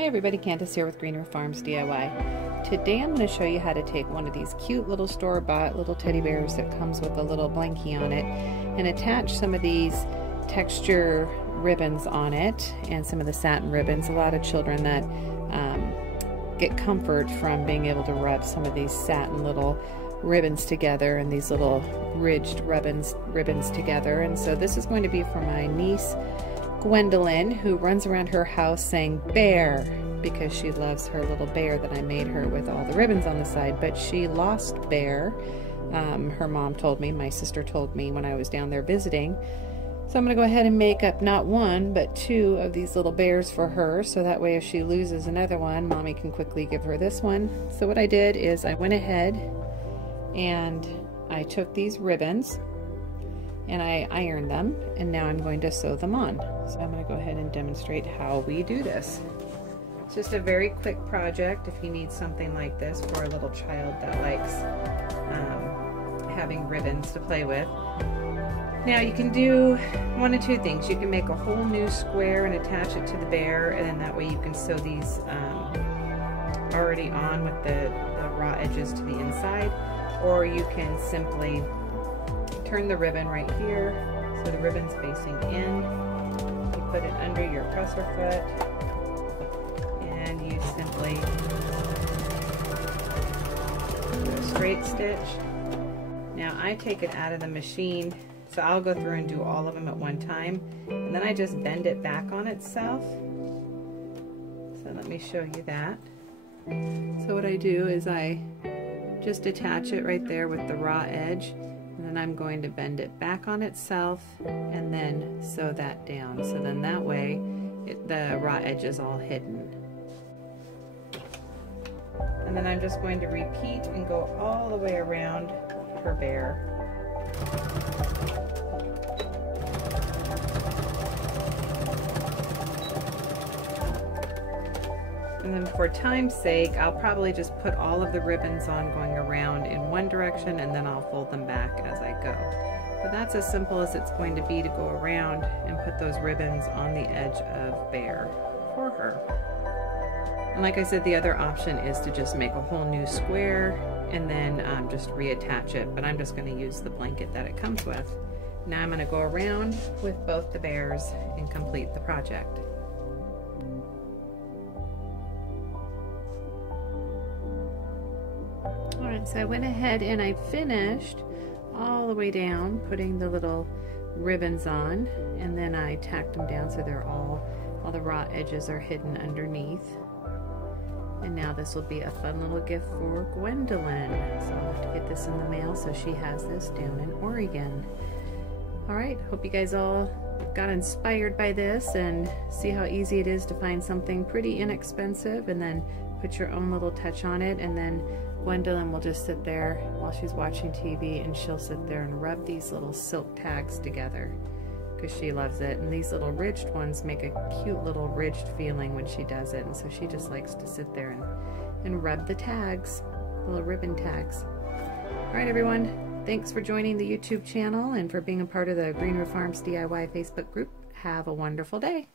Hi everybody, Candace here with Green Roof Farms DIY. Today I'm going to show you how to take one of these cute little store-bought little teddy bears that comes with a little blankie on it and attach some of these texture ribbons on it and some of the satin ribbons. A lot of children that get comfort from being able to rub some of these satin little ribbons together and these little ridged ribbons together. And so this is going to be for my niece Gwendolyn, who runs around her house saying bear because she loves her little bear that I made her with all the ribbons on the side, but she lost Bear. Her mom told me, my sister told me when I was down there visiting. So I'm going to go ahead and make up not one but two of these little bears for her, so that way if she loses another one, Mommy can quickly give her this one. So what I did is I went ahead and I took these ribbons and I ironed them, and now I'm going to sew them on. So I'm going to go ahead and demonstrate how we do this. It's just a very quick project if you need something like this for a little child that likes having ribbons to play with. Now you can do one of two things. You can make a whole new square and attach it to the bear, and then that way you can sew these already on with the raw edges to the inside, or you can simply turn the ribbon right here so the ribbon's facing in. You put it under your presser foot and you simply do a straight stitch. Now I take it out of the machine, so I'll go through and do all of them at one time, and then I just bend it back on itself. So let me show you that. So what I do is I just attach it right there with the raw edge, and then I'm going to bend it back on itself and then sew that down. So then that way the raw edge is all hidden. And then I'm just going to repeat and go all the way around her bear. And then for time's sake, I'll probably just put all of the ribbons on going around in one direction, and then I'll fold them back as I go. But that's as simple as it's going to be to go around and put those ribbons on the edge of Bear for her. And like I said, the other option is to just make a whole new square and then just reattach it, but I'm just going to use the blanket that it comes with. Now I'm going to go around with both the bears and complete the project. Alright, so I went ahead and I finished all the way down putting the little ribbons on, and then I tacked them down so they're all the raw edges are hidden underneath. And now this will be a fun little gift for Gwendolyn. So I'll have to get this in the mail so she has this down in Oregon. Alright, hope you guys all got inspired by this and see how easy it is to find something pretty inexpensive and then put your own little touch on it. And then Gwendolyn will just sit there while she's watching TV, and she'll sit there and rub these little silk tags together because she loves it. And these little ridged ones make a cute little ridged feeling when she does it, and so she just likes to sit there and rub the tags, the little ribbon tags. Alright everyone, thanks for joining the YouTube channel and for being a part of the Green Roof Farms DIY Facebook group. Have a wonderful day.